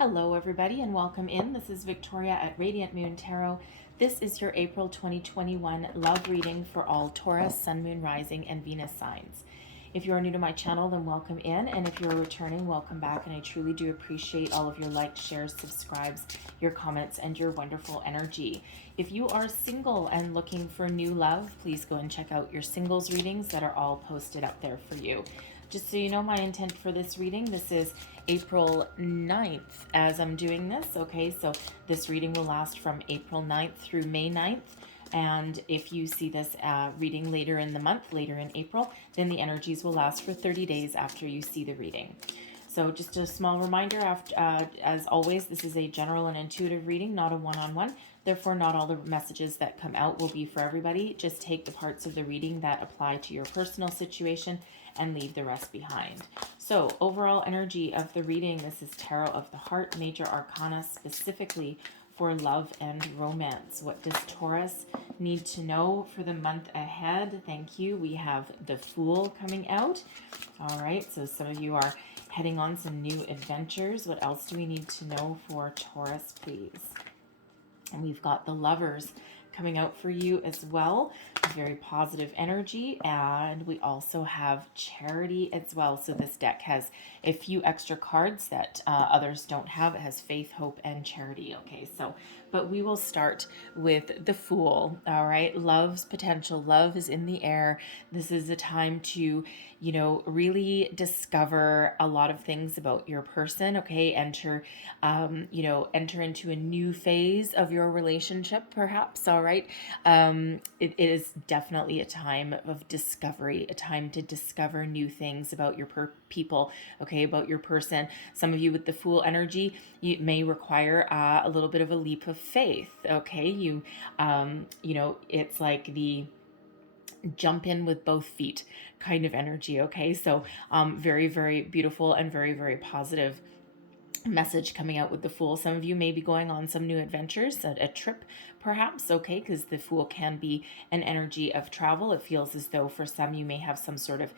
Hello everybody and welcome in. This is Victoria at Radiant Moon Tarot. This is your April 2021 love reading for all Taurus, Sun, Moon, Rising, and Venus signs. If you are new to my channel, then welcome in, and if you're returning, welcome back, and I truly do appreciate all of your likes, shares, subscribes, your comments, and your wonderful energy. If you are single and looking for new love, please go and check out your singles readings that are all posted up there for you. Just so you know, my intent for this reading, this is April 9th as I'm doing this, okay? So this reading will last from April 9th through May 9th. And if you see this reading later in the month, later in April, then the energies will last for 30 days after you see the reading. So just a small reminder, as always, this is a general and intuitive reading, not a one-on-one. Therefore, not all the messages that come out will be for everybody. Just take the parts of the reading that apply to your personal situation and leave the rest behind. So overall energy of the reading, this is Tarot of the Heart, Major Arcana, specifically for love and romance. What does Taurus need to know for the month ahead? Thank you. We have the Fool coming out. All right, so some of you are heading on some new adventures. What else do we need to know for Taurus, please? And we've got the Lovers coming out for you as well. Very positive energy. And we also have Charity as well. So this deck has a few extra cards that others don't have. It has Faith, Hope, and Charity. Okay, so, but we will start with the Fool. All right, love's potential. Love is in the air. This is a time to, you know, really discover a lot of things about your person. Okay, enter into a new phase of your relationship, perhaps. All right, it is definitely a time of discovery, a time to discover new things about your people. Okay, about your person. Some of you with the Fool energy, you may require a little bit of a leap of faith. Okay, you know, it's like the jump in with both feet kind of energy. Okay, so very, very beautiful and very, very positive message coming out with the Fool. Some of you may be going on some new adventures, a trip perhaps, okay, because the Fool can be an energy of travel. It feels as though for some you may have some sort of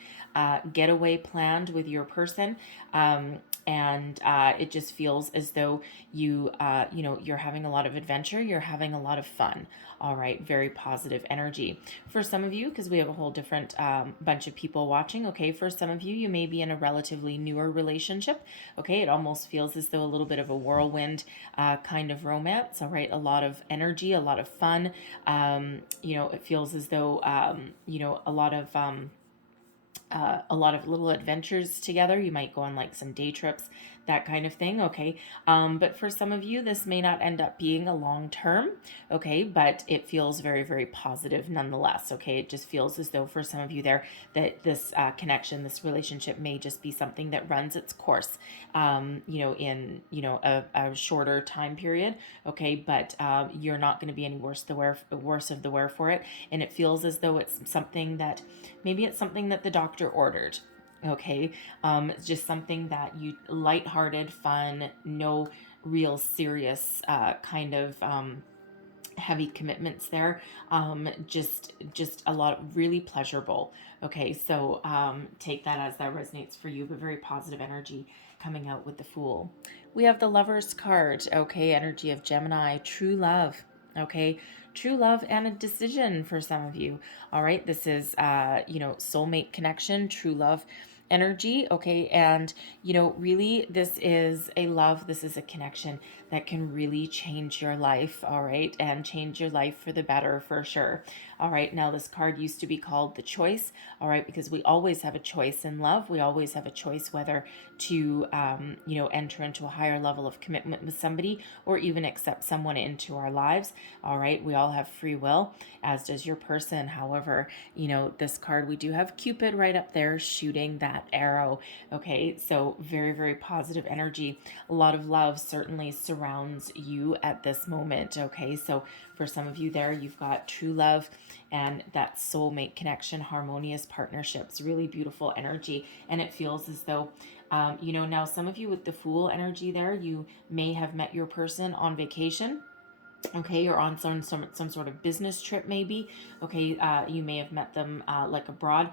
getaway planned with your person, and it just feels as though you know, you're having a lot of adventure, you're having a lot of fun. All right, very positive energy for some of you, because we have a whole different bunch of people watching. Okay, for some of you, you may be in a relatively newer relationship. Okay, it almost feels as though a little bit of a whirlwind kind of romance. All right, a lot of energy, a lot of fun. You know, it feels as though you know, a lot of little adventures together. You might go on like some day trips, that kind of thing. Okay, but for some of you, this may not end up being a long term. Okay, but it feels very, very positive nonetheless. Okay, it just feels as though for some of you there that this connection, this relationship may just be something that runs its course, you know, in, you know, a shorter time period. Okay, but you're not going to be any worse of the wear for it, and it feels as though it's something that maybe it's something that the doctor ordered. Okay, it's just something that you lighthearted, fun, no real serious kind of heavy commitments there. Just a lot of really pleasurable. Okay, so take that as that resonates for you, but very positive energy coming out with the Fool. We have the Lovers card. Okay, energy of Gemini, true love. Okay, true love and a decision for some of you. All right, this is you know, soulmate connection, true love energy. Okay, and you know, really this is a love, this is a connection that can really change your life. All right, and change your life for the better for sure. All right, now this card used to be called the Choice. All right, because we always have a choice in love. We always have a choice whether to you know, enter into a higher level of commitment with somebody or even accept someone into our lives. All right, we all have free will, as does your person. However, you know, this card, we do have Cupid right up there shooting that arrow. Okay, so very, very positive energy. A lot of love certainly surrounds you at this moment. Okay, so for some of you there, you've got true love and that soulmate connection, harmonious partnerships, really beautiful energy. And it feels as though you know, now some of you with the Fool energy there, you may have met your person on vacation. Okay, or on some sort of business trip maybe. Okay, you may have met them like abroad.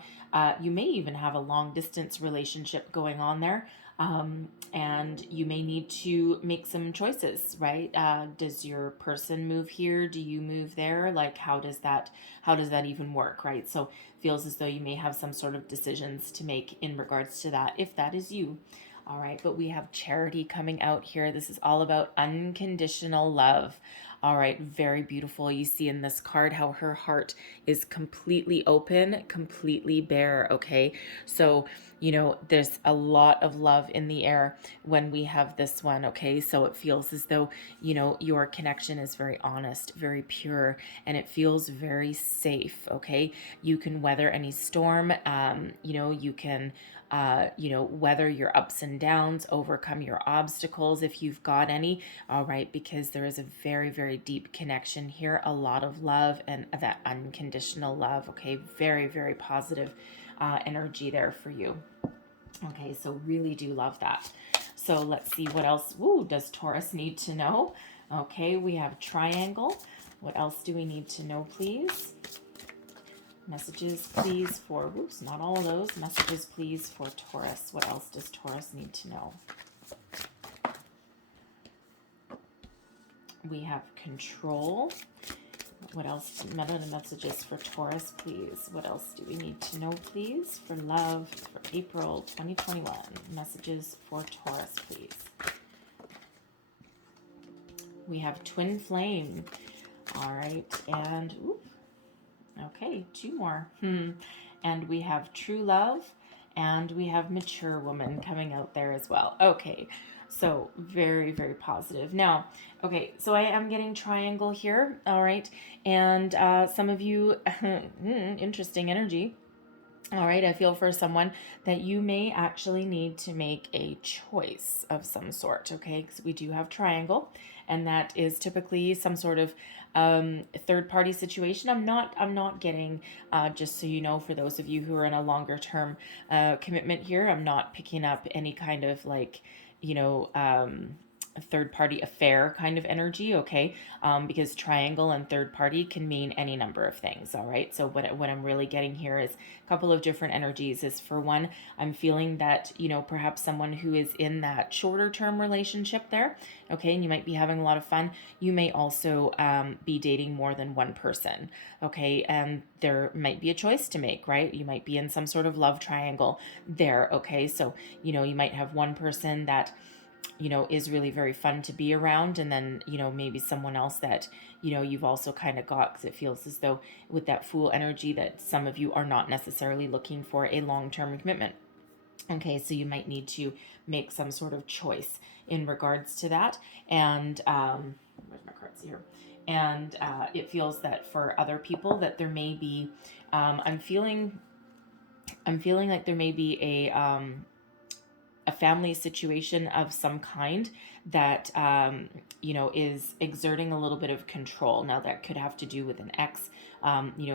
You may even have a long distance relationship going on there. And you may need to make some choices, right? Does your person move here? Do you move there? Like, how does that even work, right? So feels as though you may have some sort of decisions to make in regards to that, if that is you. All right, but we have Charity coming out here. This is all about unconditional love. All right, very beautiful. You see in this card how her heart is completely open, completely bare, okay? So, there's a lot of love in the air when we have this one, okay? So it feels as though, your connection is very honest, very pure, and it feels very safe, okay? You can weather any storm. You can weather your ups and downs, overcome your obstacles if you've got any. All right, because there is a very, very deep connection here, a lot of love and that unconditional love. Okay, very, very positive energy there for you. Okay, so really do love that. So let's see what else. Ooh, does Taurus need to know? Okay, we have triangle. What else do we need to know, please? Messages, please, for, whoops, not all of those. Messages, please, for Taurus. What else does Taurus need to know? We have control. What else? What are the messages for Taurus, please? What else do we need to know, please? For love, for April 2021. Messages for Taurus, please. We have twin flame. All right, and okay, two more. And we have true love, and we have mature woman coming out there as well. Okay, so very, very positive. Now, okay, so I am getting triangle here, all right, and some of you, interesting energy. All right, I feel for someone that you may actually need to make a choice of some sort, okay? Because we do have triangle, and that is typically some sort of third-party situation. I'm not getting, just so you know, for those of you who are in a longer-term commitment here, I'm not picking up any kind of like, a third-party affair kind of energy, okay? Because triangle and third party can mean any number of things, all right? So what I'm really getting here is a couple of different energies. Is for one, I'm feeling that, perhaps someone who is in that shorter term relationship there, okay, and you might be having a lot of fun. You may also be dating more than one person, okay? And there might be a choice to make, right? You might be in some sort of love triangle there, okay? So, you might have one person that is really very fun to be around. And then, maybe someone else that, you've also kind of got, because it feels as though with that Fool energy that some of you are not necessarily looking for a long-term commitment. Okay, so you might need to make some sort of choice in regards to that. And where's my cards here? And it feels that for other people that there may be, I'm feeling like there may be a family situation of some kind that is exerting a little bit of control. Now that could have to do with an ex,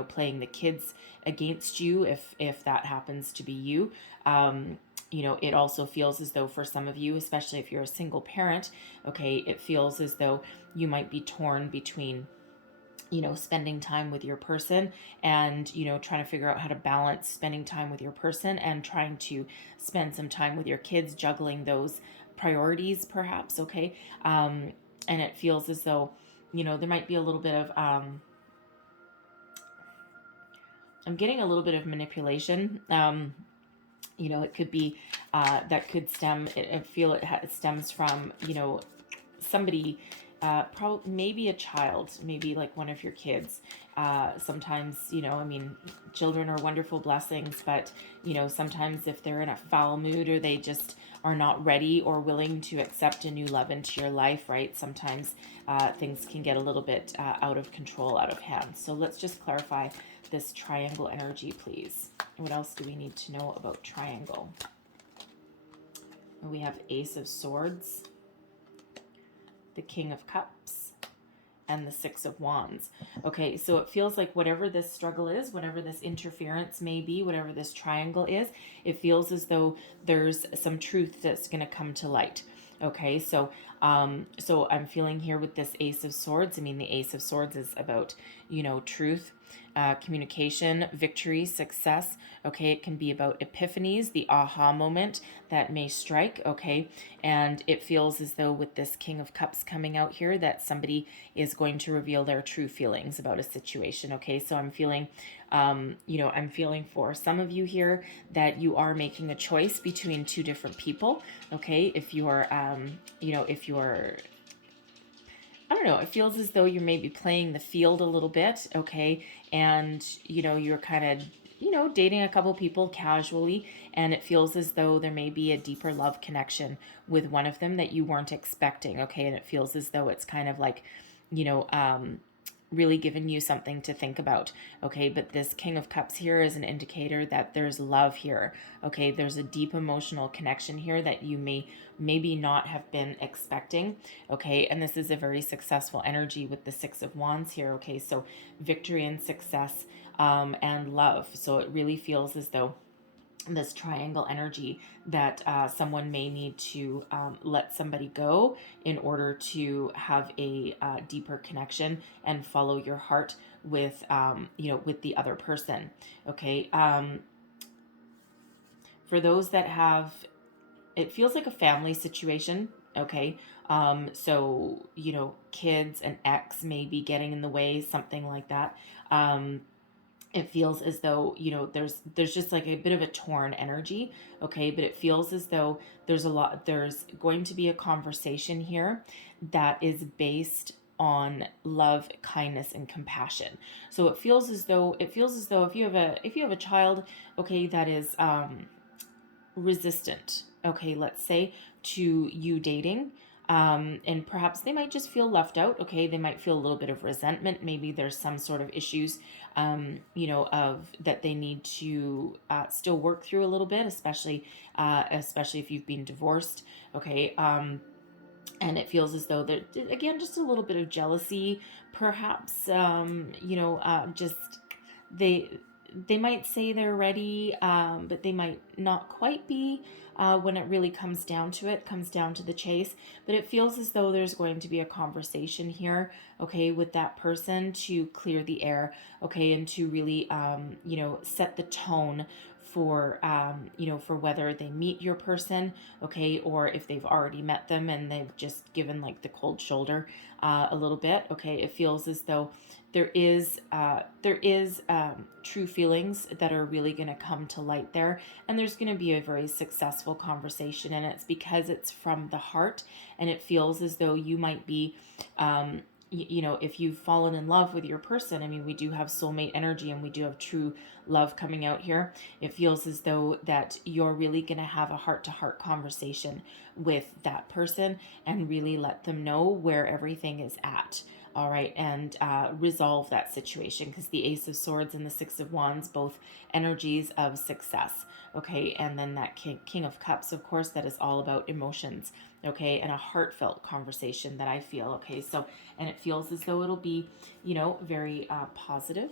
playing the kids against you if that happens to be you. It also feels as though for some of you, especially if you're a single parent, okay, it feels as though you might be torn between spending time with your person and, trying to figure out how to balance spending time with your person and trying to spend some time with your kids, juggling those priorities perhaps, okay? And it feels as though, there might be a little bit of, I'm getting a little bit of manipulation. It could be, that could stem, I feel it stems from, somebody, probably maybe a child, maybe like one of your kids. Sometimes, children are wonderful blessings, but, sometimes if they're in a foul mood or they just are not ready or willing to accept a new love into your life, right? Sometimes things can get a little bit out of control, out of hand. So let's just clarify this triangle energy, please. What else do we need to know about triangle? We have Ace of Swords, the King of Cups, and the Six of Wands. Okay, so it feels like whatever this struggle is, whatever this interference may be, whatever this triangle is, it feels as though there's some truth that's going to come to light. Okay, so I'm feeling here with this Ace of Swords. I mean, the Ace of Swords is about, truth. communication, victory, success. Okay, it can be about epiphanies, the aha moment that may strike. Okay, and it feels as though with this King of Cups coming out here that somebody is going to reveal their true feelings about a situation. Okay, so I'm feeling, I'm feeling for some of you here that you are making a choice between two different people. Okay, if you're, if you're, I don't know, it feels as though you're maybe playing the field a little bit, okay? And, you're kind of, dating a couple people casually, and it feels as though there may be a deeper love connection with one of them that you weren't expecting, okay? And it feels as though it's kind of like, you know, really given you something to think about. Okay, but this King of Cups here is an indicator that there's love here. Okay, there's a deep emotional connection here that you may maybe not have been expecting. Okay, and this is a very successful energy with the Six of Wands here. Okay, so victory and success, and love. So it really feels as though this triangle energy that someone may need to let somebody go in order to have a deeper connection and follow your heart with with the other person. Okay, for those that have, it feels like a family situation. Okay, so kids and ex may be getting in the way, something like that. It feels as though there's just like a bit of a torn energy. Okay, but it feels as though there's going to be a conversation here that is based on love, kindness, and compassion. So it feels as though if you have a child, okay, that is resistant, okay, let's say, to you dating, and perhaps they might just feel left out. Okay, they might feel a little bit of resentment. Maybe there's some sort of issues, of that they need to still work through a little bit, especially if you've been divorced. Okay, and it feels as though there, again, just a little bit of jealousy, perhaps. Just they they might say they're ready, but they might not quite be. When it really comes down to it, comes down to the chase. But it feels as though there's going to be a conversation here, okay, with that person to clear the air, okay, and to really, set the tone for, for whether they meet your person, okay, or if they've already met them and they've just given like the cold shoulder a little bit, okay. It feels as though there is true feelings that are really going to come to light there, and there's going to be a very successful conversation, and it's because it's from the heart, and it feels as though you might be if you've fallen in love with your person. I mean, we do have soulmate energy and we do have true love coming out here. It feels as though that you're really going to have a heart-to-heart conversation with that person and really let them know where everything is at. All right, and resolve that situation, because the Ace of Swords and the Six of Wands, both energies of success. Okay, and then that King of Cups, of course, that is all about emotions. Okay, and a heartfelt conversation that I feel. Okay, so, and it feels as though it'll be, very positive.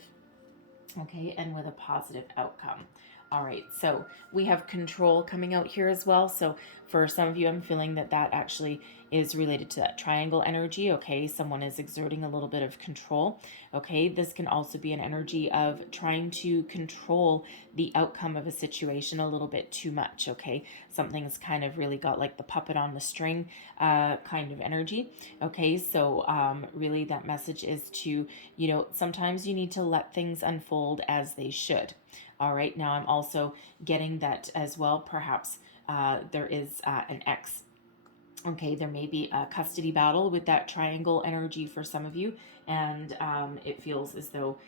Okay, and with a positive outcome. All right, so we have control coming out here as well. So for some of you, I'm feeling that actually is related to that triangle energy. Okay, someone is exerting a little bit of control. Okay, this can also be an energy of trying to control the outcome of a situation a little bit too much. Okay, something's kind of really got like the puppet on the string kind of energy. Okay, so really that message is to, sometimes you need to let things unfold as they should. All right, now I'm also getting that as well. Perhaps there is an ex. Okay, there may be a custody battle with that triangle energy for some of you, and it feels as though,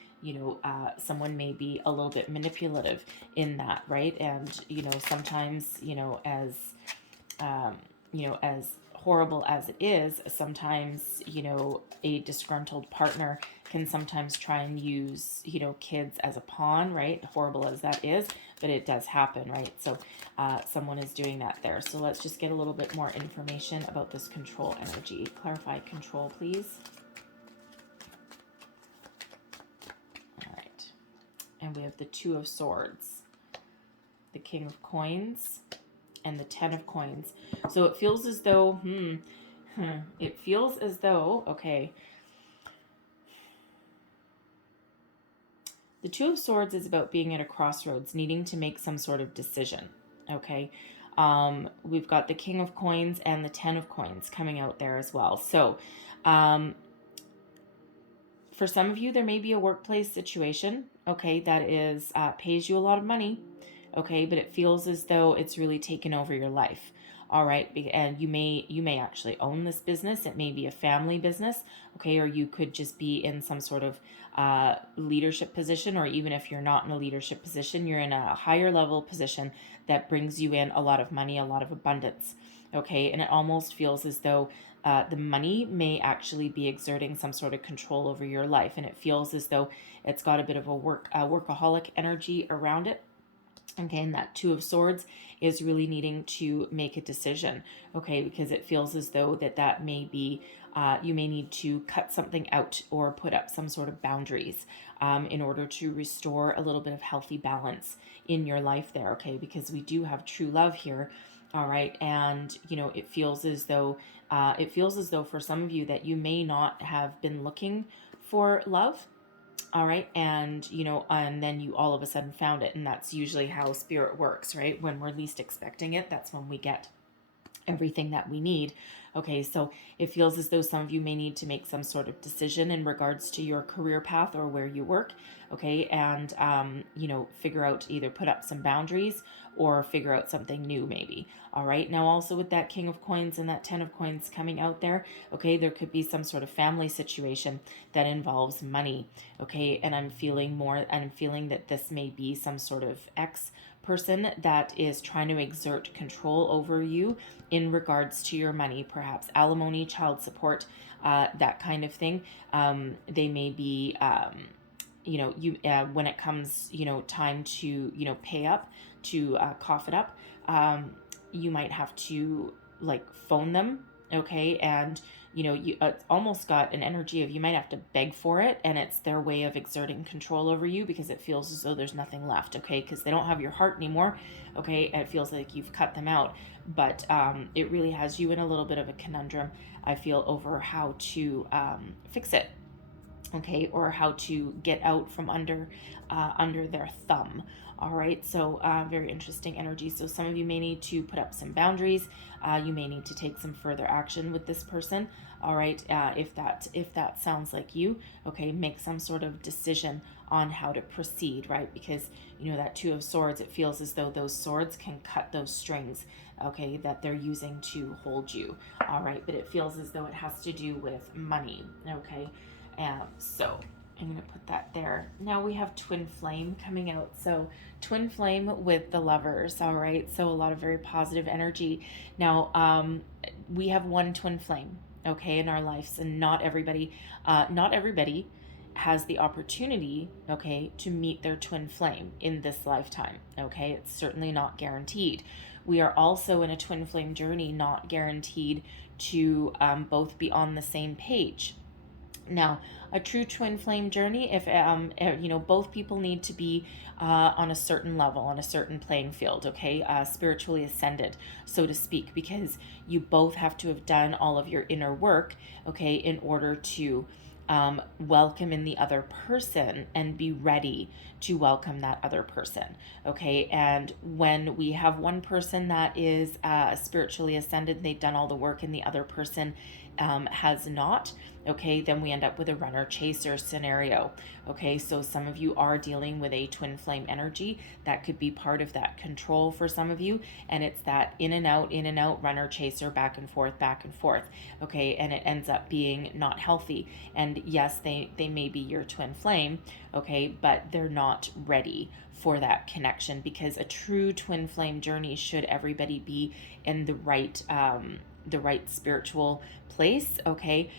someone may be a little bit manipulative in that, right? And, sometimes, as horrible as it is, sometimes, a disgruntled partner can sometimes try and use, kids as a pawn, right? Horrible as that is, but it does happen, right? So someone is doing that there. So let's just get a little bit more information about this control energy. Clarify control, please. All right. And we have the Two of Swords, the King of Coins, and the Ten of Coins. So it feels as though, okay, The Two of Swords is about being at a crossroads, needing to make some sort of decision, okay? We've got the King of Coins and the Ten of Coins coming out there as well. So for some of you, there may be a workplace situation, okay, that is pays you a lot of money, okay, but it feels as though it's really taken over your life. All right, and you may actually own this business. It may be a family business, okay, or you could just be in some sort of leadership position, or even if you're not in a leadership position, you're in a higher level position that brings you in a lot of money, a lot of abundance, okay, and it almost feels as though the money may actually be exerting some sort of control over your life, and it feels as though it's got a bit of a workaholic energy around it. Okay, and that Two of Swords is really needing to make a decision, okay, because it feels as though that may be, you may need to cut something out or put up some sort of boundaries in order to restore a little bit of healthy balance in your life there, okay, because we do have true love here, all right, and, you know, it feels as though for some of you that you may not have been looking for love. All right. And, you know, and then you all of a sudden found it. And that's usually how spirit works, right? When we're least expecting it, that's when we get everything that we need. Okay. So it feels as though some of you may need to make some sort of decision in regards to your career path or where you work. Okay. And, you know, figure out, either put up some boundaries or figure out something new maybe. All right. Now also with that King of Coins and that Ten of Coins coming out there, okay, there could be some sort of family situation that involves money. Okay. And I'm feeling that this may be some sort of ex person that is trying to exert control over you in regards to your money, perhaps alimony, child support, that kind of thing. They may be, you know, you when it comes, you know, time to, you know, pay up, to cough it up, you might have to like phone them, okay, and you know, you almost got an energy of you might have to beg for it, and it's their way of exerting control over you because it feels as though there's nothing left, okay, because they don't have your heart anymore, okay, and it feels like you've cut them out, but it really has you in a little bit of a conundrum, I feel, over how to fix it, okay, or how to get out from under their thumb. All right, so very interesting energy. So some of you may need to put up some boundaries. You may need to take some further action with this person. All right, if that sounds like you, okay, make some sort of decision on how to proceed, right? Because you know that Two of Swords, it feels as though those swords can cut those strings, okay, that they're using to hold you. All right, but it feels as though it has to do with money, okay. So I'm going to put that there. Now we have Twin Flame coming out. So Twin Flame with the Lovers. All right. So a lot of very positive energy. Now, we have one Twin Flame, okay, in our lives, and not everybody has the opportunity, okay, to meet their twin flame in this lifetime. Okay. It's certainly not guaranteed. We are also in a twin flame journey, not guaranteed to both be on the same page. Now, a true twin flame journey, if you know, both people need to be on a certain level, on a certain playing field, okay, spiritually ascended, so to speak, because you both have to have done all of your inner work, okay, in order to welcome in the other person and be ready to welcome that other person, okay. And when we have one person that is spiritually ascended, they've done all the work, and the other person has not, okay, then we end up with a runner chaser scenario, okay. So some of you are dealing with a twin flame energy that could be part of that control for some of you, and it's that in and out runner chaser, back and forth, okay, and it ends up being not healthy. And yes, they may be your twin flame, okay, but they're not ready for that connection, because a true twin flame journey, should everybody be in the right spiritual place, okay,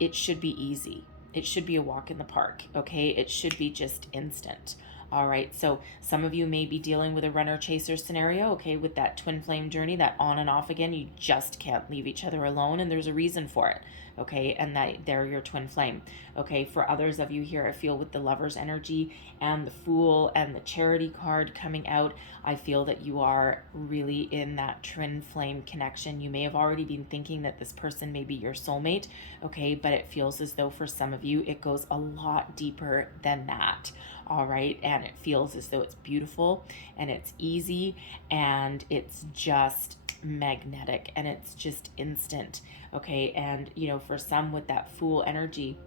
it should be easy. It should be a walk in the park, okay. It should be just instant. All right, so some of you may be dealing with a runner chaser scenario, okay, with that twin flame journey, that on and off again. You just can't leave each other alone, and there's a reason for it, okay, and that they're your twin flame. Okay, for others of you here, I feel with the Lover's energy and the Fool and the Charity card coming out, I feel that you are really in that twin flame connection. You may have already been thinking that this person may be your soulmate, okay, but it feels as though for some of you it goes a lot deeper than that. All right, and it feels as though it's beautiful and it's easy and it's just magnetic and it's just instant. Okay, and you know, for some with that Fool energy,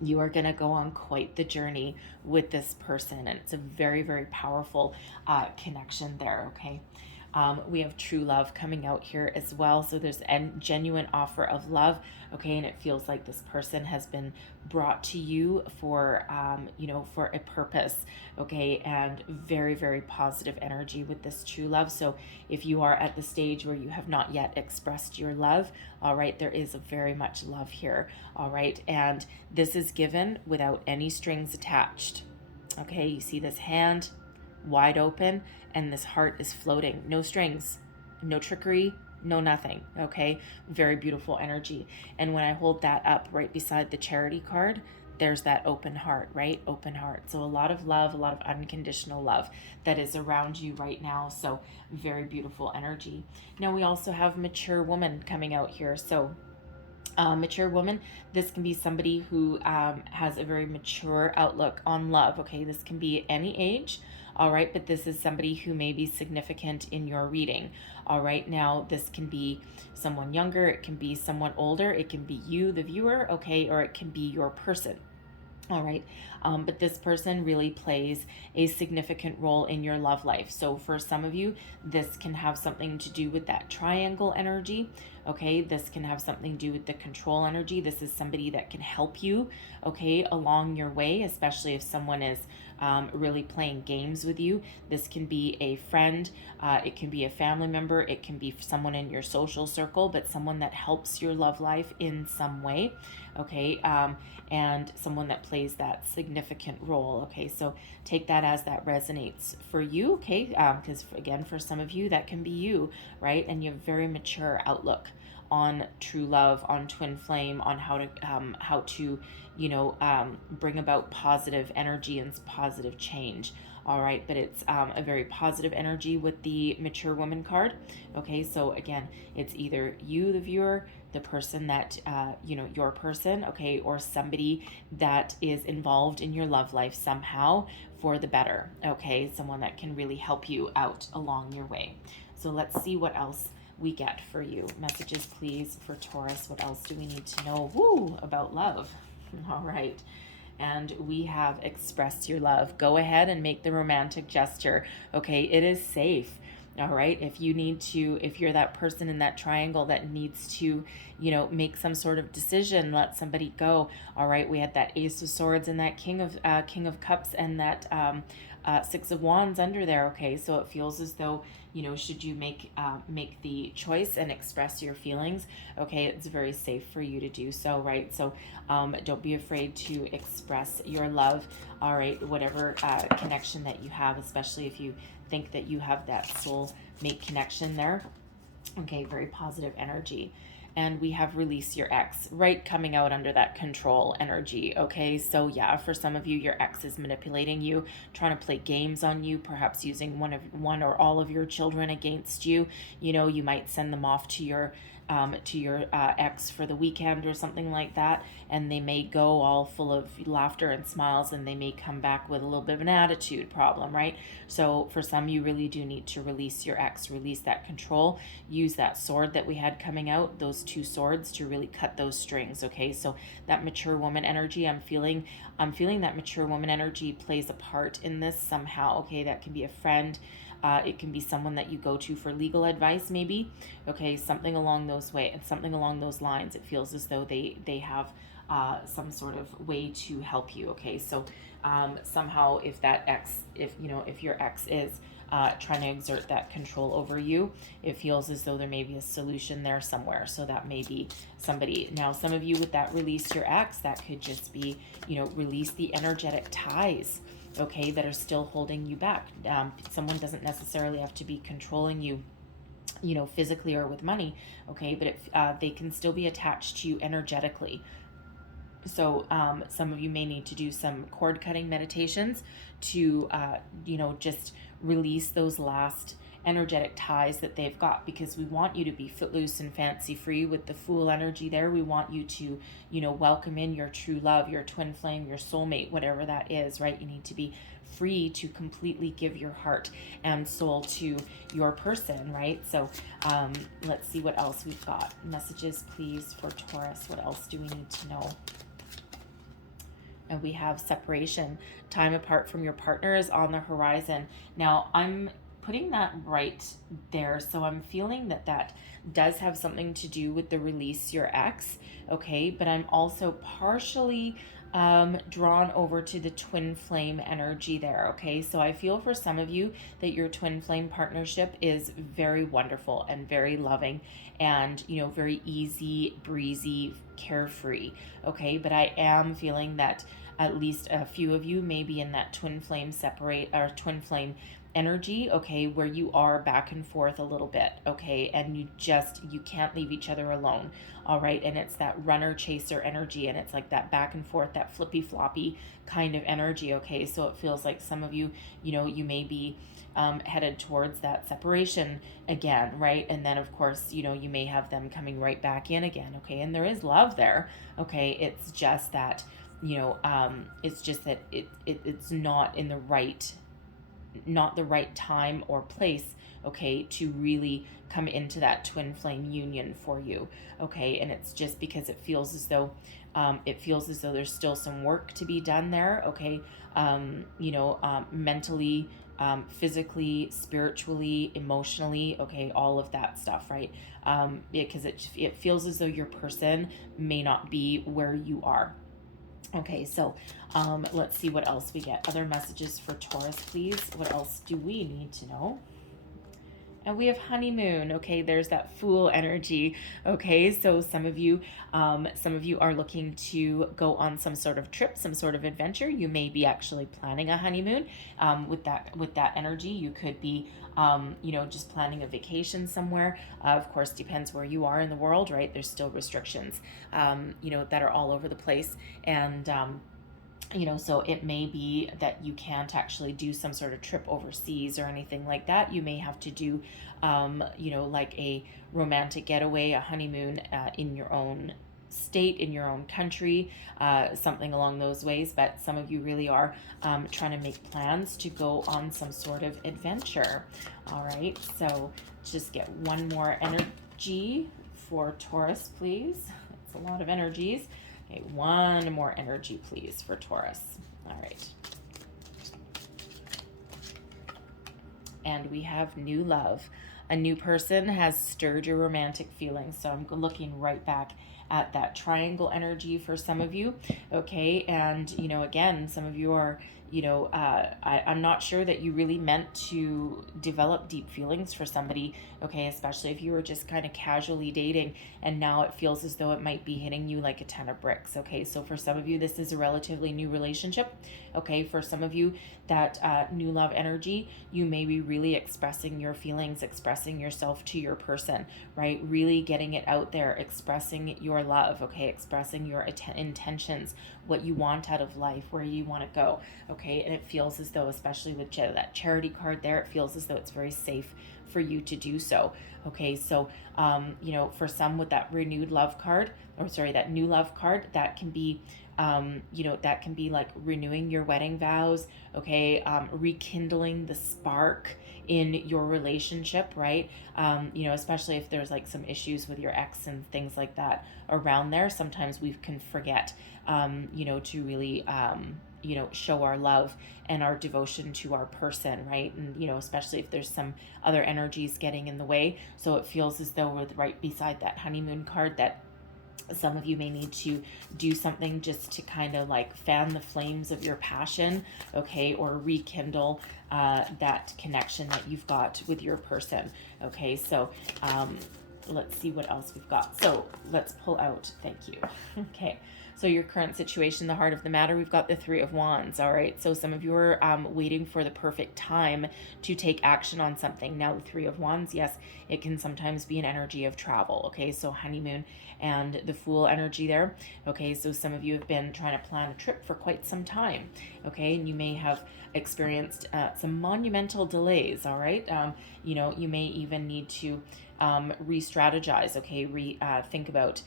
you are going to go on quite the journey with this person, and it's a very, very powerful connection there. Okay, we have true love coming out here as well, so there's a genuine offer of love. Okay, and it feels like this person has been brought to you for you know, for a purpose. Okay, and very, very positive energy with this true love. So if you are at the stage where you have not yet expressed your love, all right, there is a very much love here. All right, and this is given without any strings attached. Okay, you see this hand wide open and this heart is floating. No strings, no trickery, no nothing. Okay, very beautiful energy. And when I hold that up right beside the Charity card, there's that open heart, right? Open heart. So a lot of love, a lot of unconditional love that is around you right now. So very beautiful energy. Now we also have mature woman coming out here. So mature woman, this can be somebody who has a very mature outlook on love. Okay, this can be any age. All right, but this is somebody who may be significant in your reading. All right, now this can be someone younger, it can be someone older, it can be you, the viewer, okay, or it can be your person. All right, but this person really plays a significant role in your love life. So for some of you, this can have something to do with that triangle energy. Okay, this can have something to do with the control energy. This is somebody that can help you, okay, along your way, especially if someone is really playing games with you. This can be a friend, it can be a family member, it can be someone in your social circle, but someone that helps your love life in some way. Okay, and someone that plays that significant role. Okay, so take that as that resonates for you. Okay, because again, for some of you, that can be you, right? And you have very mature outlook on true love, on twin flame, on how to you know, bring about positive energy and positive change. All right, but it's a very positive energy with the mature woman card. Okay, so again, it's either you, the viewer, the person that, you know, your person, okay, or somebody that is involved in your love life somehow for the better, okay, someone that can really help you out along your way. So let's see what else we get for you. Messages, please, for Taurus. What else do we need to know about love? All right. And we have expressed your love. Go ahead and make the romantic gesture. Okay, it is safe. All right, if you need to, if you're that person in that triangle that needs to, you know, make some sort of decision, let somebody go. All right, we had that Ace of Swords and that King of Cups and that Six of Wands under there. Okay, so it feels as though, you know, should you make the choice and express your feelings, okay, it's very safe for you to do so, right? So don't be afraid to express your love, all right, whatever connection that you have, especially if you think that you have that soul mate connection there. Okay, very positive energy. And we have release your ex, right, coming out under that control energy. Okay, so yeah, for some of you, your ex is manipulating you, trying to play games on you, perhaps using one or all of your children against you. You know, you might send them off to your ex for the weekend or something like that, and they may go all full of laughter and smiles, and they may come back with a little bit of an attitude problem, right? So for some, you really do need to release your ex, release that control, use that sword that we had coming out, those two swords, to really cut those strings. Okay, so that mature woman energy, I'm feeling that mature woman energy plays a part in this somehow. Okay, that can be a friend. It can be someone that you go to for legal advice, maybe. Okay, something along those lines. It feels as though they have some sort of way to help you. Okay, so somehow if your ex is trying to exert that control over you, it feels as though there may be a solution there somewhere. So that may be somebody. Now, some of you with that release your ex, that could just be, you know, release the energetic ties. okay, that are still holding you back. Someone doesn't necessarily have to be controlling you, you know, physically or with money, okay, but they can still be attached to you energetically. So some of you may need to do some cord cutting meditations to, you know, just release those last energetic ties that they've got, because we want you to be footloose and fancy free with the Fool energy there. We want you to, you know, welcome in your true love, your twin flame, your soulmate, whatever that is, right? You need to be free to completely give your heart and soul to your person, right? So let's see what else we've got. Messages, please, for Taurus. What else do we need to know? And we have separation. Time apart from your partner is on the horizon. Now, I'm putting that right there. So I'm feeling that that does have something to do with the release your ex, okay? But I'm also partially drawn over to the twin flame energy there, okay? So I feel for some of you that your twin flame partnership is very wonderful and very loving and, you know, very easy, breezy, carefree, okay? But I am feeling that at least a few of you may be in that twin flame twin flame energy, okay, where you are back and forth a little bit, okay, and you can't leave each other alone, all right, and it's that runner chaser energy, and it's like that back and forth, that flippy floppy kind of energy, okay? So it feels like some of you, you know, you may be headed towards that separation again, right? And then of course, you know, you may have them coming right back in again, okay? And there is love there, okay? It's just that, you know, it's just that it's not in the not the right time or place, okay, to really come into that twin flame union for you, okay? And it's just because it feels as though there's still some work to be done there, okay? You know, mentally, physically, spiritually, emotionally, okay, all of that stuff, right? Because it feels as though your person may not be where you are. Okay, so let's see what else we get. Other messages for Taurus, please. What else do we need to know? And we have honeymoon. Okay, there's that Fool energy. Okay, so some of you are looking to go on some sort of trip, some sort of adventure. You may be actually planning a honeymoon. With that energy, you could be, you know, just planning a vacation somewhere. Of course, depends where you are in the world, right? There's still restrictions, you know, that are all over the place, and you know, so it may be that you can't actually do some sort of trip overseas or anything like that. You may have to do, you know, like a romantic getaway, a honeymoon in your own state, in your own country, something along those ways. But some of you really are trying to make plans to go on some sort of adventure. All right, so just get one more energy for Taurus, please. That's a lot of energies. Okay, one more energy, please, for Taurus. All right. And we have new love. A new person has stirred your romantic feelings. So I'm looking right back at that triangle energy for some of you. Okay, and, you know, again, some of you are, you know, I'm not sure that you really meant to develop deep feelings for somebody, okay, especially if you were just kind of casually dating, and now it feels as though it might be hitting you like a ton of bricks, okay? So for some of you, this is a relatively new relationship, okay? For some of you, that new love energy, you may be really expressing your feelings, expressing yourself to your person, right? Really getting it out there, expressing your love, okay? Expressing your intentions, what you want out of life, where you want to go, okay? And it feels as though, especially with that charity card there, it feels as though it's very safe for you to do so, okay? So, you know, for some with that renewed love card, or sorry, that new love card, that can be, you know, that can be like renewing your wedding vows, okay? Rekindling the spark in your relationship, right? You know, especially if there's like some issues with your ex and things like that around there, sometimes we can forget, you know, to really, you know, show our love and our devotion to our person, right? And, you know, especially if there's some other energies getting in the way. So it feels as though we're right beside that honeymoon card, that some of you may need to do something just to kind of like fan the flames of your passion, okay, or rekindle that connection that you've got with your person, okay? So let's see what else we've got. So let's pull out, thank you. Okay, So your current situation, the heart of the matter, we've got the Three of Wands. All right. So some of you are waiting for the perfect time to take action on something. Now the Three of Wands, yes, it can sometimes be an energy of travel. Okay. So honeymoon and the Fool energy there. Okay. So some of you have been trying to plan a trip for quite some time. Okay. And you may have experienced some monumental delays. All right. You may even need to re-strategize. Okay. Think about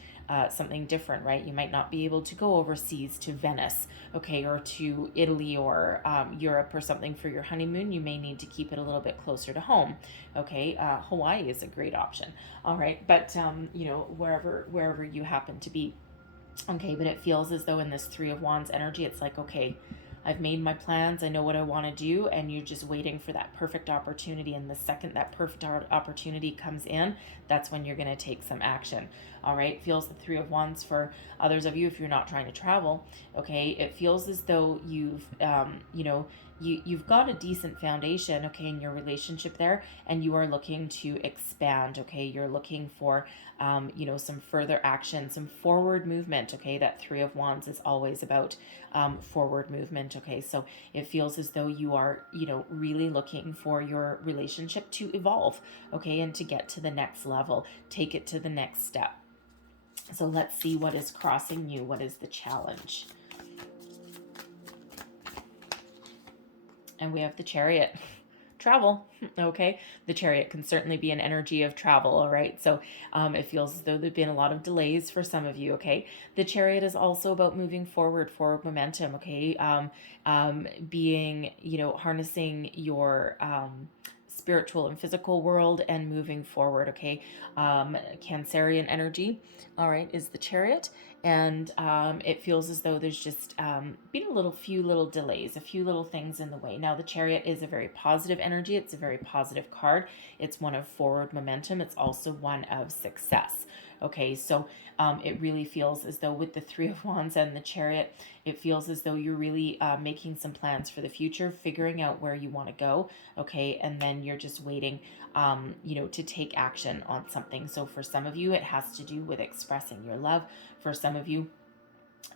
something different, right? You might not be able to go overseas to Venice, okay, or to Italy or Europe or something for your honeymoon. You may need to keep it a little bit closer to home, okay? Hawaii is a great option, all right? But wherever you happen to be, okay. But it feels as though in this Three of Wands energy, it's like, okay, I've made my plans. I know what I want to do. And you're just waiting for that perfect opportunity. And the second that perfect opportunity comes in, that's when you're going to take some action. All right. Feels the Three of Wands for others of you if you're not trying to travel. Okay. It feels as though you've got a decent foundation, okay, in your relationship there, and you are looking to expand, okay. You're looking for some further action, some forward movement, okay. That Three of Wands is always about forward movement, okay. So it feels as though you are really looking for your relationship to evolve, okay, and to get to the next level, take it to the next step. So let's see what is crossing you. What is the challenge? And we have the Chariot. Travel, okay? The Chariot can certainly be an energy of travel, all right? So it feels as though there've been a lot of delays for some of you, okay? The Chariot is also about moving forward momentum, okay? Being, harnessing your spiritual and physical world and moving forward, okay? Cancerian energy, all right, is the Chariot. And it feels as though there's just been few little delays, a few little things in the way. Now, the Chariot is a very positive energy. It's a very positive card. It's one of forward momentum. It's also one of success. Okay, so it really feels as though with the Three of Wands and the Chariot, it feels as though you're really making some plans for the future, figuring out where you want to go, okay, and then you're just waiting, to take action on something. So for some of you, it has to do with expressing your love. For some of you,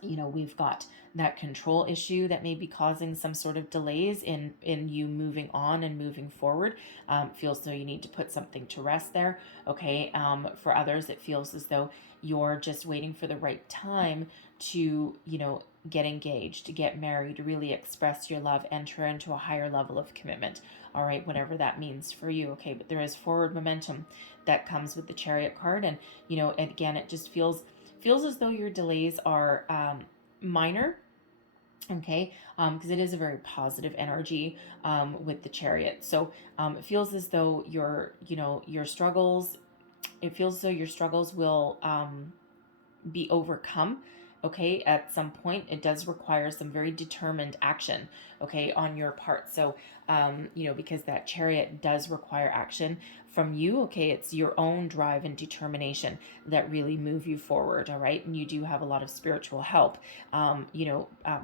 we've got that control issue that may be causing some sort of delays in you moving on and moving forward. Feels as though you need to put something to rest there. Okay. For others, it feels as though you're just waiting for the right time to, get engaged, to get married, to really express your love, enter into a higher level of commitment. All right. Whatever that means for you. Okay. But there is forward momentum that comes with the Chariot card. And, again, it just feels as though your delays are minor, okay, because it is a very positive energy with the Chariot. So it feels as though your struggles, will be overcome, okay, at some point. It does require some very determined action, okay, on your part. So because that Chariot does require action from you, okay. It's your own drive and determination that really move you forward, all right. And you do have a lot of spiritual help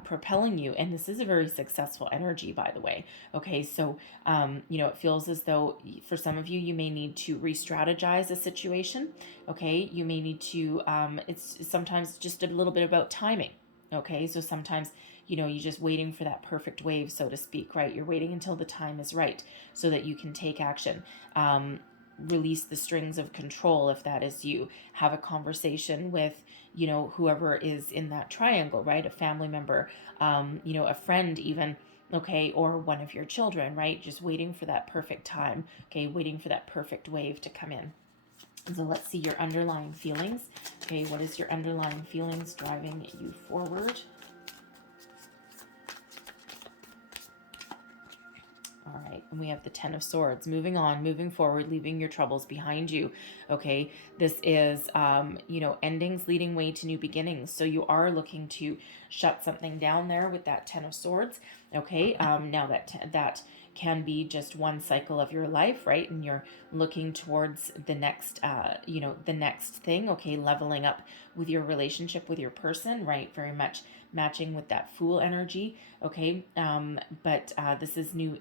propelling you, and this is a very successful energy, by the way, okay. So it feels as though for some of you, you may need to re-strategize a situation, okay. You may need to it's sometimes just a little bit about timing, okay. So sometimes you're just waiting for that perfect wave, so to speak, right? You're waiting until the time is right so that you can take action. Release the strings of control if that is you. Have a conversation with, whoever is in that triangle, right? A family member, a friend even, okay, or one of your children, right? Just waiting for that perfect time, okay? Waiting for that perfect wave to come in. So let's see your underlying feelings. Okay, what is your underlying feelings driving you forward? All right, and we have the Ten of Swords. Moving on, moving forward, leaving your troubles behind you. Okay, this is, endings leading way to new beginnings. So you are looking to shut something down there with that Ten of Swords. Okay, now that can be just one cycle of your life, right? And you're looking towards the next, the next thing. Okay, leveling up with your relationship with your person, right? Very much matching with that Fool energy, okay? But this is new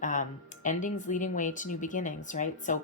endings leading way to new beginnings, right? So,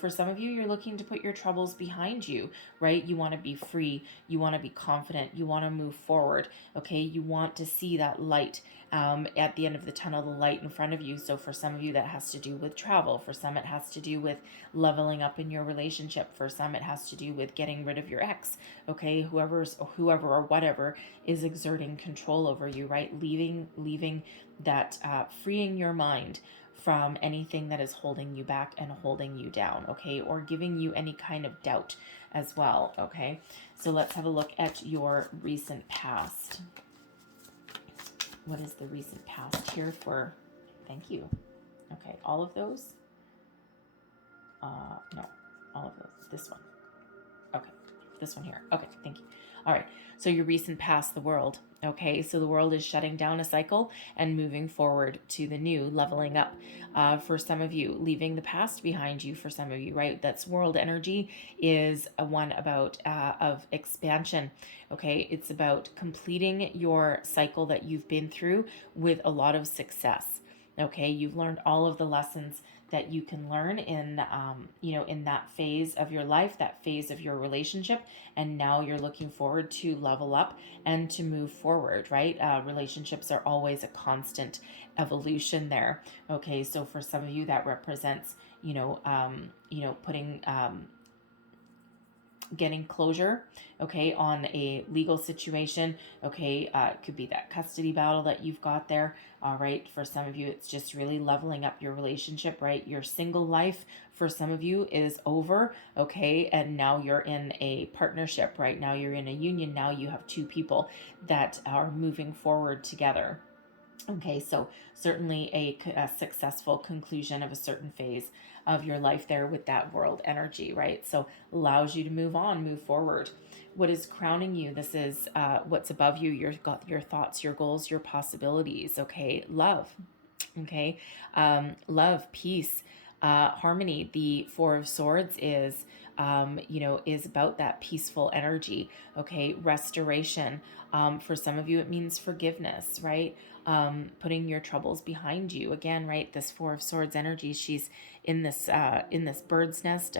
for some of you, you're looking to put your troubles behind you, right? You want to be free. You want to be confident. You want to move forward, okay? You want to see that light at the end of the tunnel, the light in front of you. So for some of you, that has to do with travel. For some, it has to do with leveling up in your relationship. For some, it has to do with getting rid of your ex, okay? Whoever or whatever is exerting control over you, right? Leaving that, freeing your mind from anything that is holding you back and holding you down, okay? Or giving you any kind of doubt as well, okay? So let's have a look at your recent past. What is the recent past here for? Thank you. Okay, all of those? No, all of those. This one. Okay, this one here. Okay, thank you. All right, so your recent past, the world. Okay, so the world is shutting down a cycle and moving forward to the new, leveling up. For some of you, leaving the past behind you. For some of you, right? That's world energy is a one about of expansion. Okay, it's about completing your cycle that you've been through with a lot of success. Okay, you've learned all of the lessons that you can learn in, in that phase of your life, that phase of your relationship. And now you're looking forward to level up and to move forward, right? Relationships are always a constant evolution there. Okay. So for some of you that represents, putting, getting closure, okay, on a legal situation, okay, it could be that custody battle that you've got there, all right. For some of you, it's just really leveling up your relationship, right? Your single life for some of you is over, okay, and now you're in a partnership, right? Now you're in a union. Now you have two people that are moving forward together. Okay, so certainly a successful conclusion of a certain phase of your life there with that world energy, right? So allows you to move on, move forward. What is crowning you? This is what's above you. Your thoughts, your goals, your possibilities. Okay, love. Okay, love, peace, harmony. The Four of Swords is is about that peaceful energy. Okay, restoration. For some of you, it means forgiveness, right? Putting your troubles behind you again, right? This Four of Swords energy, she's in this bird's nest,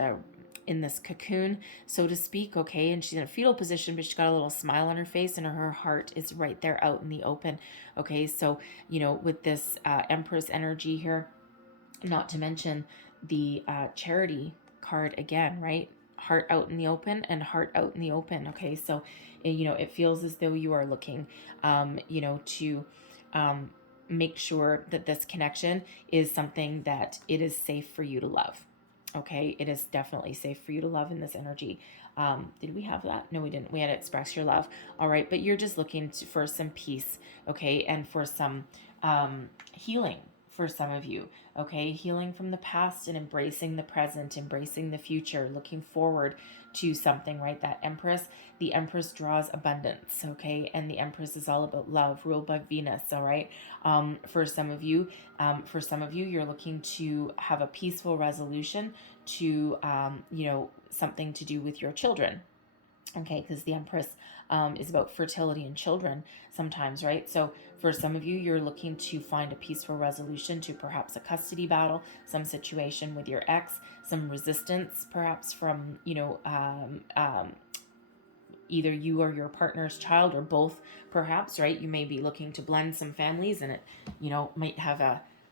in this cocoon, so to speak, okay? And she's in a fetal position, but she's got a little smile on her face and her heart is right there out in the open, okay? So, with this Empress energy here, not to mention the charity card again, right? Heart out in the open and heart out in the open, okay? So, it feels as though you are looking, to make sure that this connection is something that it is safe for you to love. Okay, it is definitely safe for you to love in this energy. Did we have that? No, we didn't. We had to express your love. All right, but you're just looking for some peace, okay, and for some healing for some of you, okay? Healing from the past and embracing the present, embracing the future, looking forward to something, right? That Empress, the Empress draws abundance, okay? And the Empress is all about love, ruled by Venus, all right? For some of you, you're looking to have a peaceful resolution to, something to do with your children, okay? Because the Empress is about fertility in children sometimes, right? So for some of you, you're looking to find a peaceful resolution to perhaps a custody battle, some situation with your ex, some resistance perhaps from, either you or your partner's child or both perhaps, right? You may be looking to blend some families and it,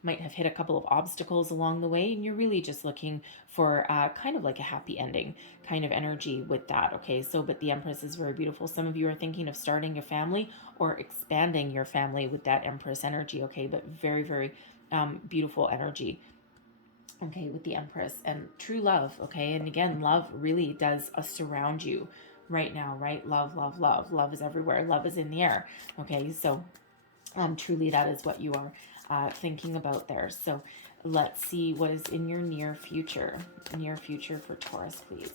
might have hit a couple of obstacles along the way, and you're really just looking for kind of like a happy ending kind of energy with that, okay? So, but the Empress is very beautiful. Some of you are thinking of starting a family or expanding your family with that Empress energy, okay? But very, very beautiful energy, okay, with the Empress and true love, okay? And again, love really does surround you right now, right? Love, love, love. Love is everywhere. Love is in the air, okay? So truly that is what you are thinking about there. So let's see what is in your near future. Near future for Taurus, please.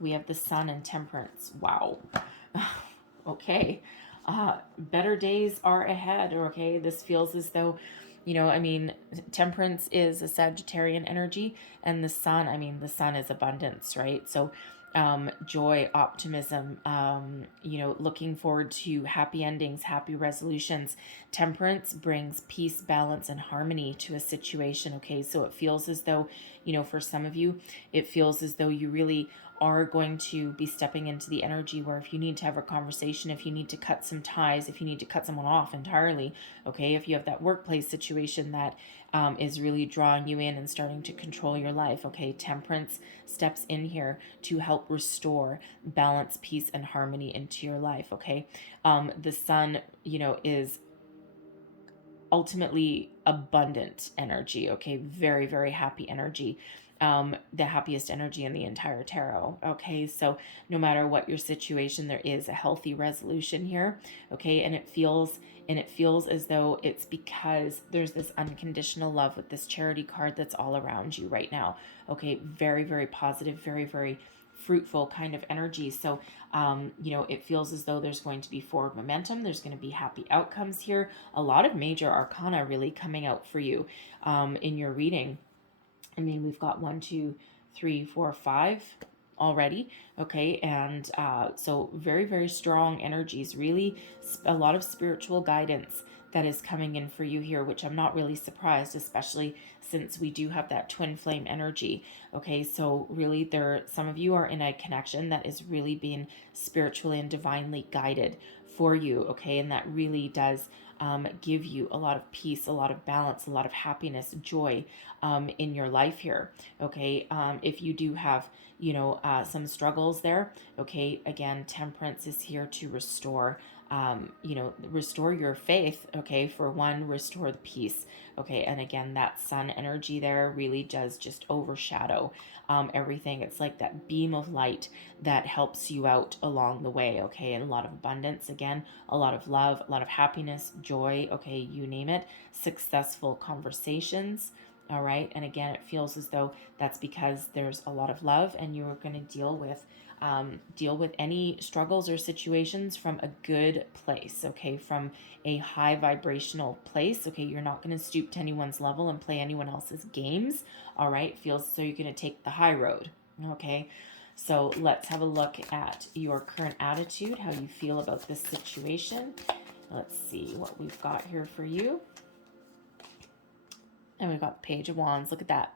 We have the Sun and Temperance. Wow. Okay. Better days are ahead. Okay. This feels as though, Temperance is a Sagittarian energy, and the Sun is abundance, right? So joy, optimism, looking forward to happy endings, happy resolutions. Temperance brings peace, balance, and harmony to a situation. Okay, so it feels as though, for some of you, it feels as though you really are going to be stepping into the energy where if you need to have a conversation, if you need to cut some ties, if you need to cut someone off entirely, okay, if you have that workplace situation that is really drawing you in and starting to control your life, okay, temperance steps in here to help restore balance, peace, and harmony into your life, okay? The sun, is ultimately abundant energy, okay? Very, very happy energy. The happiest energy in the entire tarot. Okay, so no matter what your situation, there is a healthy resolution here. Okay, and it feels as though it's because there's this unconditional love with this charity card that's all around you right now. Okay, very, very positive, very, very fruitful kind of energy. So, it feels as though there's going to be forward momentum. There's going to be happy outcomes here. A lot of major arcana really coming out for you in your reading. I mean, we've got 1, 2, 3, 4, 5 already. Okay. And so very, very strong energies, really a lot of spiritual guidance that is coming in for you here, which I'm not really surprised, especially since we do have that twin flame energy. Okay, so really some of you are in a connection that is really being spiritually and divinely guided for you. Okay, and that really does give you a lot of peace, a lot of balance, a lot of happiness, joy in your life here. Okay, if you do have some struggles there, okay, again, temperance is here to restore restore your faith. Okay, for one, restore the peace. Okay, and again, that sun energy there really does just overshadow everything. It's like that beam of light that helps you out along the way. Okay, and a lot of abundance, again, a lot of love, a lot of happiness, joy. Okay, you name it. Successful conversations. All right, and again, it feels as though that's because there's a lot of love, and you're going to deal with any struggles or situations from a good place, okay, from a high vibrational place. Okay, you're not going to stoop to anyone's level and play anyone else's games. All right, feels so you're going to take the high road. Okay, so let's have a look at your current attitude, how you feel about this situation. Let's see what we've got here for you. And we've got the Page of Wands. Look at that.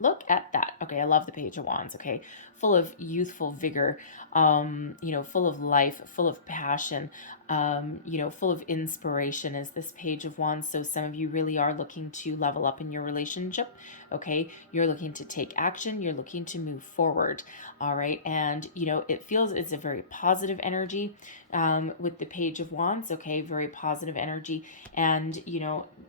Look at that. Okay, I love the Page of Wands, okay? Full of youthful vigor, full of life, full of passion, full of inspiration is this Page of Wands. So some of you really are looking to level up in your relationship, okay? You're looking to take action. You're looking to move forward, all right? And, it feels it's a very positive energy with the Page of Wands, okay? Very positive energy and,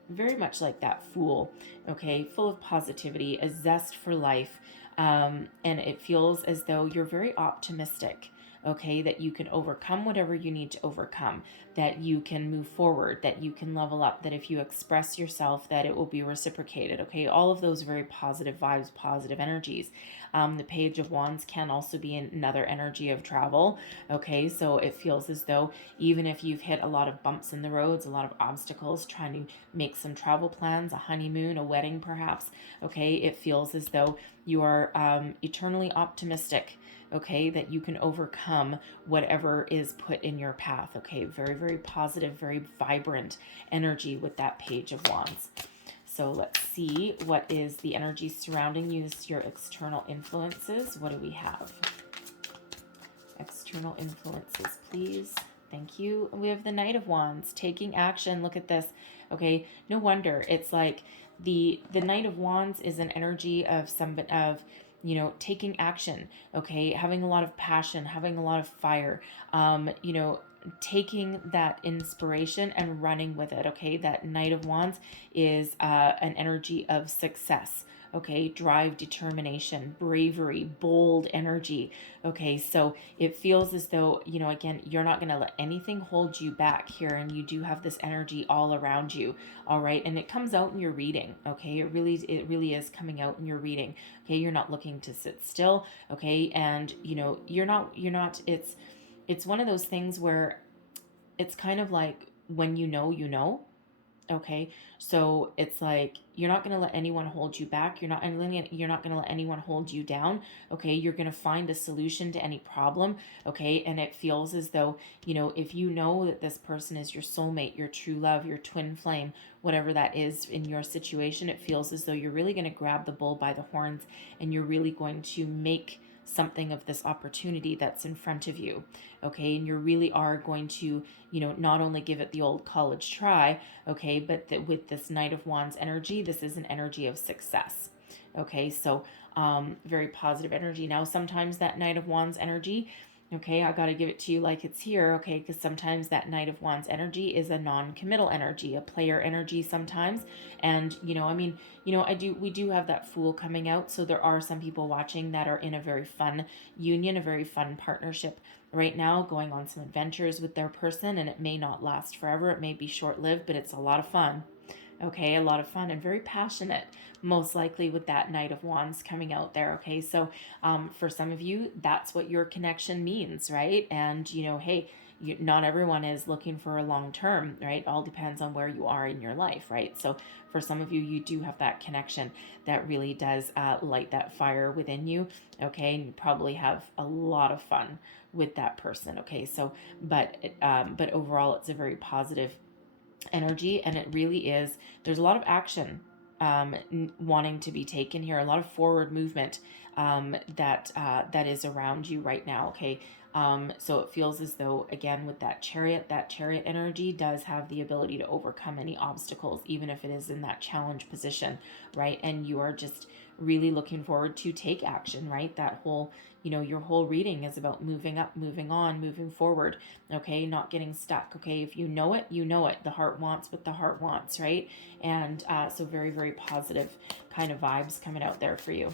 very much like that Fool, okay? Full of positivity, a zest for life, and it feels as though you're very optimistic, okay, that you can overcome whatever you need to overcome, that you can move forward, that you can level up, that if you express yourself, that it will be reciprocated, okay, all of those very positive vibes, positive energies. The Page of Wands can also be another energy of travel, okay, so it feels as though even if you've hit a lot of bumps in the roads, a lot of obstacles, trying to make some travel plans, a honeymoon, a wedding perhaps, okay, it feels as though you are eternally optimistic, okay, that you can overcome whatever is put in your path, okay, very, very positive, very vibrant energy with that Page of Wands. So let's see what is the energy surrounding you, your external influences. What do we have? External influences, please. Thank you. We have the Knight of Wands, taking action. Look at this. Okay, no wonder. It's like the Knight of Wands is an energy of taking action, okay, having a lot of passion, having a lot of fire, taking that inspiration and running with it, okay. That Knight of Wands is an energy of success, okay, drive, determination, bravery, bold energy, okay. So it feels as though, again, you're not going to let anything hold you back here, and you do have this energy all around you, all right, and it comes out in your reading, okay. It really is coming out in your reading, okay. You're not looking to sit still, okay, and you're not it's one of those things where it's kind of like when you know, Okay, so it's like you're not going to let anyone hold you back. You're not going to let anyone hold you down. Okay, you're going to find a solution to any problem. Okay, and it feels as though, if you know that this person is your soulmate, your true love, your twin flame, whatever that is in your situation, it feels as though you're really going to grab the bull by the horns, and you're really going to make something of this opportunity that's in front of you. Okay, and you really are going to, not only give it the old college try. Okay, but with this Knight of Wands energy, this is an energy of success. Okay, so very positive energy. Now, sometimes that Knight of Wands energy, okay, I got to give it to you like it's here, okay, because sometimes that Knight of Wands energy is a non-committal energy, a player energy sometimes. And, we do have that Fool coming out. So there are some people watching that are in a very fun union, a very fun partnership right now, going on some adventures with their person, and it may not last forever. It may be short-lived, but it's a lot of fun. Okay, a lot of fun and very passionate, most likely with that Knight of Wands coming out there. Okay, so for some of you, that's what your connection means, right? And, hey, not everyone is looking for a long term, right? All depends on where you are in your life, right? So for some of you, you do have that connection that really does light that fire within you, okay? And you probably have a lot of fun with that person, okay? So, but overall, it's a very positive energy, and it really is. There's a lot of action wanting to be taken here, a lot of forward movement that is around you right now. Okay, so it feels as though, again, with that chariot energy does have the ability to overcome any obstacles, even if it is in that challenge position, right? And you are just really looking forward to take action, right? That whole, your whole reading is about moving up, moving on, moving forward, okay? Not getting stuck, okay? If you know it, you know it. The heart wants what the heart wants, right? And so very, very positive kind of vibes coming out there for you.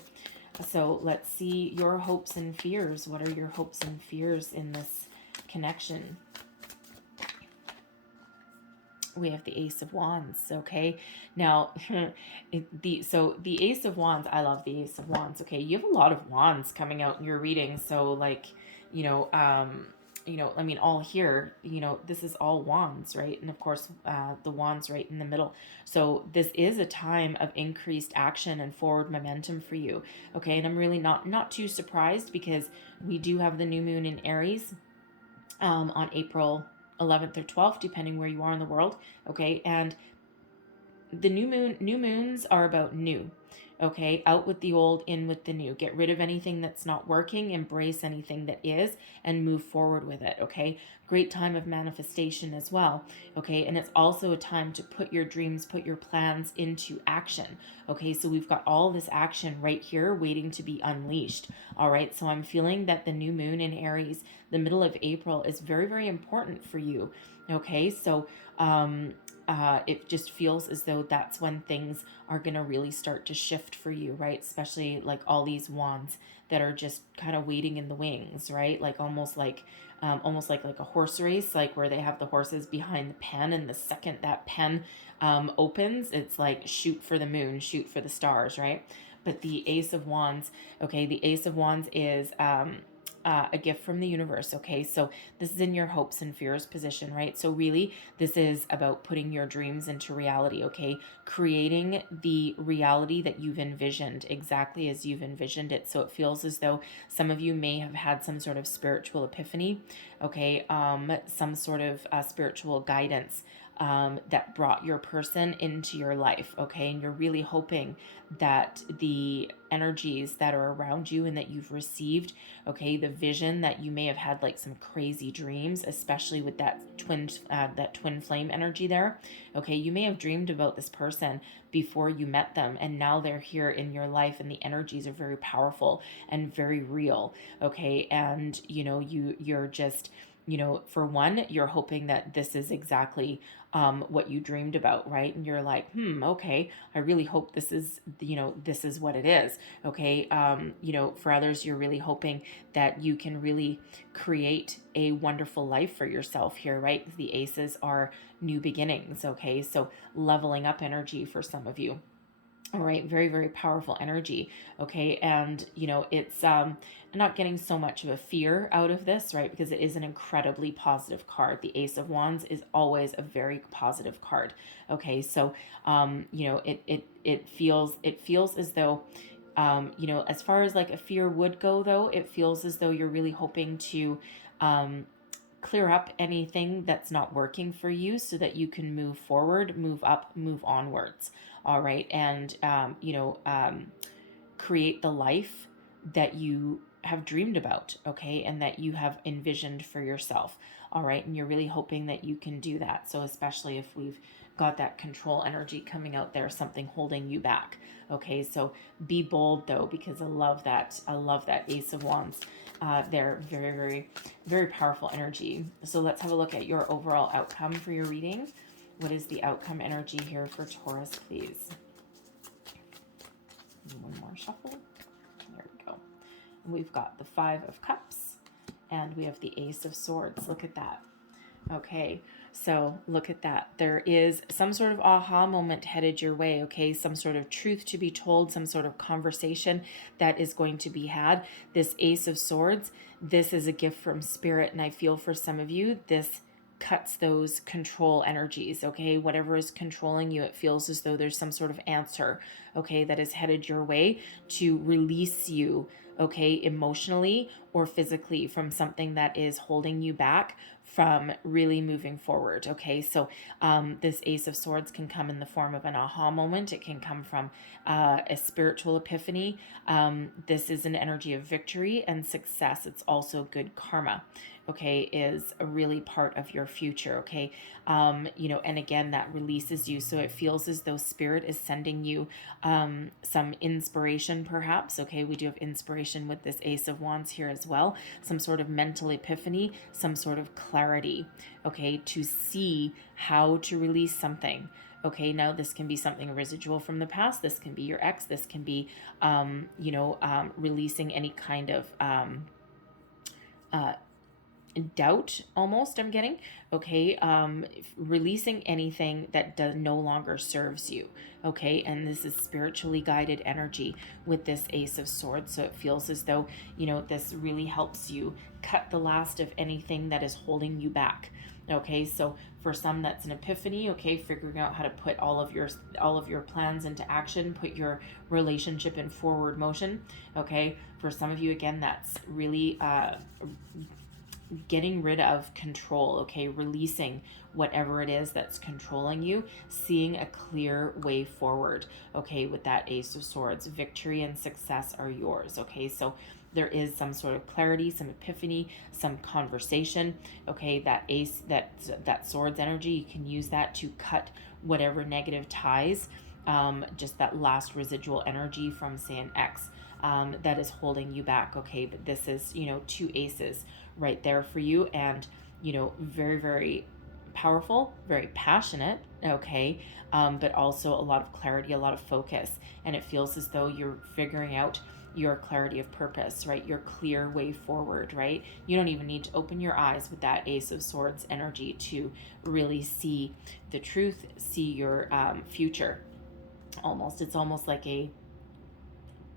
So let's see your hopes and fears. What are your hopes and fears in this connection? We have the Ace of Wands. Okay, now the Ace of Wands, I love the Ace of Wands. Okay, you have a lot of wands coming out in your reading, so like, I mean, all here, this is all wands, right? And of course, the wands right in the middle. So this is a time of increased action and forward momentum for you. Okay, and I'm really not too surprised, because we do have the new moon in Aries on April 11th or 12th, depending where you are in the world. Okay, and the new moons are about new. Okay, out with the old, in with the new. Get rid of anything that's not working, embrace anything that is, and move forward with it. Okay, great time of manifestation as well. Okay, and it's also a time to put your dreams, put your plans into action. Okay, so we've got all this action right here waiting to be unleashed. All right, so I'm feeling that the new moon in Aries, the middle of April, is very, very important for you. Okay, so it just feels as though that's when things are going to really start to shift for you, right? Especially like all these wands that are just kind of waiting in the wings, right? Like almost like a horse race, like where they have the horses behind the pen, and the second that pen opens, it's like shoot for the moon, shoot for the stars, right? But the Ace of Wands, okay, the Ace of Wands is a gift from the universe. Okay, so this is in your hopes and fears position, right? So really, this is about putting your dreams into reality. Okay, creating the reality that you've envisioned exactly as you've envisioned it. So it feels as though some of you may have had some sort of spiritual epiphany. Okay, some sort of spiritual guidance that brought your person into your life. Okay, and you're really hoping that the energies that are around you and that you've received, okay, the vision that you may have had, like some crazy dreams, especially with that twin flame energy there. Okay, you may have dreamed about this person before you met them, and now they're here in your life, and the energies are very powerful and very real. Okay, and you're just, for one, you're hoping that this is exactly what you dreamed about, right? And you're like, okay, I really hope this is, this is what it is. Okay. For others, you're really hoping that you can really create a wonderful life for yourself here, right? The aces are new beginnings. Okay. So leveling up energy for some of you. All right, very, very powerful energy. Okay, and it's I'm not getting so much of a fear out of this, right? Because it is an incredibly positive card. The Ace of Wands is always a very positive card. Okay, so it feels as though as far as like a fear would go, though, it feels as though you're really hoping to clear up anything that's not working for you so that you can move forward, move up, move onwards. All right. And, create the life that you have dreamed about. Okay. And that you have envisioned for yourself. All right. And you're really hoping that you can do that. So, especially if we've got that control energy coming out there, something holding you back. Okay. So be bold though, because I love that. I love that Ace of Wands. They're very, very, very powerful energy. So let's have a look at your overall outcome for your reading. What is the outcome energy here for Taurus, please? One more shuffle. There we go. We've got the Five of Cups and we have the Ace of Swords. Look at that. Okay, so look at that. There is some sort of aha moment headed your way, okay? Some sort of truth to be told, some sort of conversation that is going to be had. This Ace of Swords, this is a gift from Spirit, and I feel for some of you, this cuts those control energies, okay? Whatever is controlling you, it feels as though there's some sort of answer, okay, that is headed your way to release you, okay, emotionally or physically from something that is holding you back from really moving forward. Okay, so this Ace of Swords can come in the form of an aha moment. It can come from a spiritual epiphany. This is an energy of victory and success. It's also good karma. Okay, is a really part of your future. Okay, and again, that releases you. So it feels as though Spirit is sending you some inspiration, perhaps. Okay, we do have inspiration with this Ace of Wands here as well. Some sort of mental epiphany, some sort of clarity. Okay, to see how to release something. Okay, now this can be something residual from the past. This can be your ex. This can be, releasing any kind of doubt, almost, I'm getting. Okay, releasing anything that no longer serves you. Okay, and this is spiritually guided energy with this Ace of Swords. So it feels as though this really helps you cut the last of anything that is holding you back. Okay, so for some that's an epiphany. Okay, figuring out how to put all of your plans into action, put your relationship in forward motion. Okay, for some of you, again, that's really getting rid of control. Okay, releasing whatever it is that's controlling you, seeing a clear way forward. Okay, with that Ace of Swords, victory and success are yours. Okay, so there is some sort of clarity, some epiphany, some conversation. Okay, that ace, that swords energy, you can use that to cut whatever negative ties, just that last residual energy from, say, an ex that is holding you back. Okay, but this is two aces right there for you, and very, very powerful, very passionate. Okay, but also a lot of clarity, a lot of focus, and it feels as though you're figuring out your clarity of purpose, right? Your clear way forward, right? You don't even need to open your eyes with that Ace of Swords energy to really see the truth, see your future. It's almost like a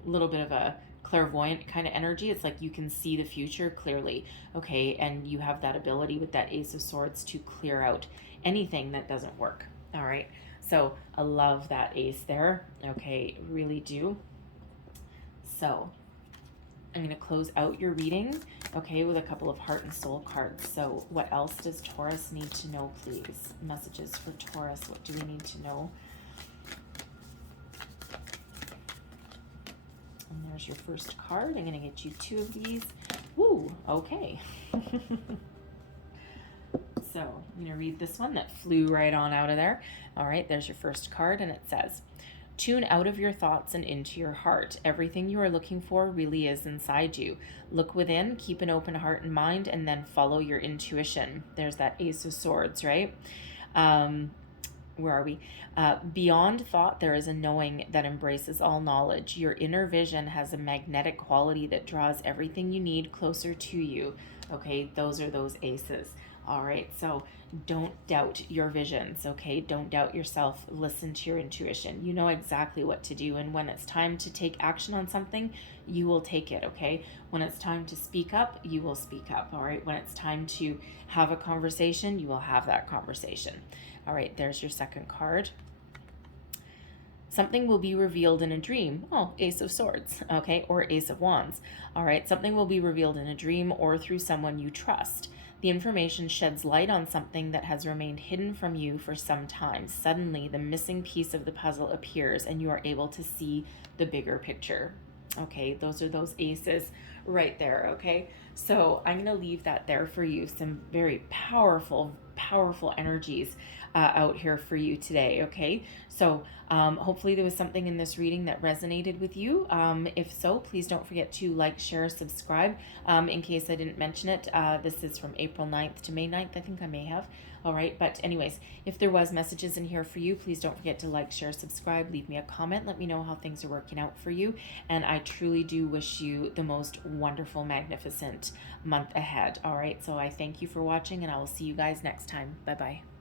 little bit of a clairvoyant kind of energy. It's like you can see the future clearly. Okay, and you have that ability with that Ace of Swords to clear out anything that doesn't work. All right, so I love that ace there. Okay, really do. So I'm going to close out your reading, okay, with a couple of heart and soul cards. So what else does Taurus need to know, please? Messages for Taurus. What do we need to know? And there's your first card. I'm going to get you two of these. Woo, okay. So I'm going to read this one that flew right on out of there. All right, there's your first card, and it says, tune out of your thoughts and into your heart. Everything you are looking for really is inside you. Look within, keep an open heart and mind, and then follow your intuition. There's that Ace of Swords, right? Where are we? Beyond thought, there is a knowing that embraces all knowledge. Your inner vision has a magnetic quality that draws everything you need closer to you. Okay, those are those aces. All right, so don't doubt your visions, okay? Don't doubt yourself. Listen to your intuition. You know exactly what to do. And when it's time to take action on something, you will take it, okay? When it's time to speak up, you will speak up, all right? When it's time to have a conversation, you will have that conversation. All right, there's your second card. Something will be revealed in a dream. Oh, Ace of Swords, okay? Or Ace of Wands. All right, something will be revealed in a dream or through someone you trust. The information sheds light on something that has remained hidden from you for some time. Suddenly, the missing piece of the puzzle appears and you are able to see the bigger picture. Okay, those are those aces right there, okay? So I'm going to leave that there for you. Some very powerful, powerful energies out here for you today, okay? So hopefully there was something in this reading that resonated with you. If so, please don't forget to like, share, subscribe. In case I didn't mention it, this is from April 9th to May 9th. I think I may have. All right, but anyways, if there was messages in here for you, please don't forget to like, share, subscribe, leave me a comment, let me know how things are working out for you, and I truly do wish you the most wonderful, magnificent month ahead. All right, so I thank you for watching, and I will see you guys next time. Bye-bye.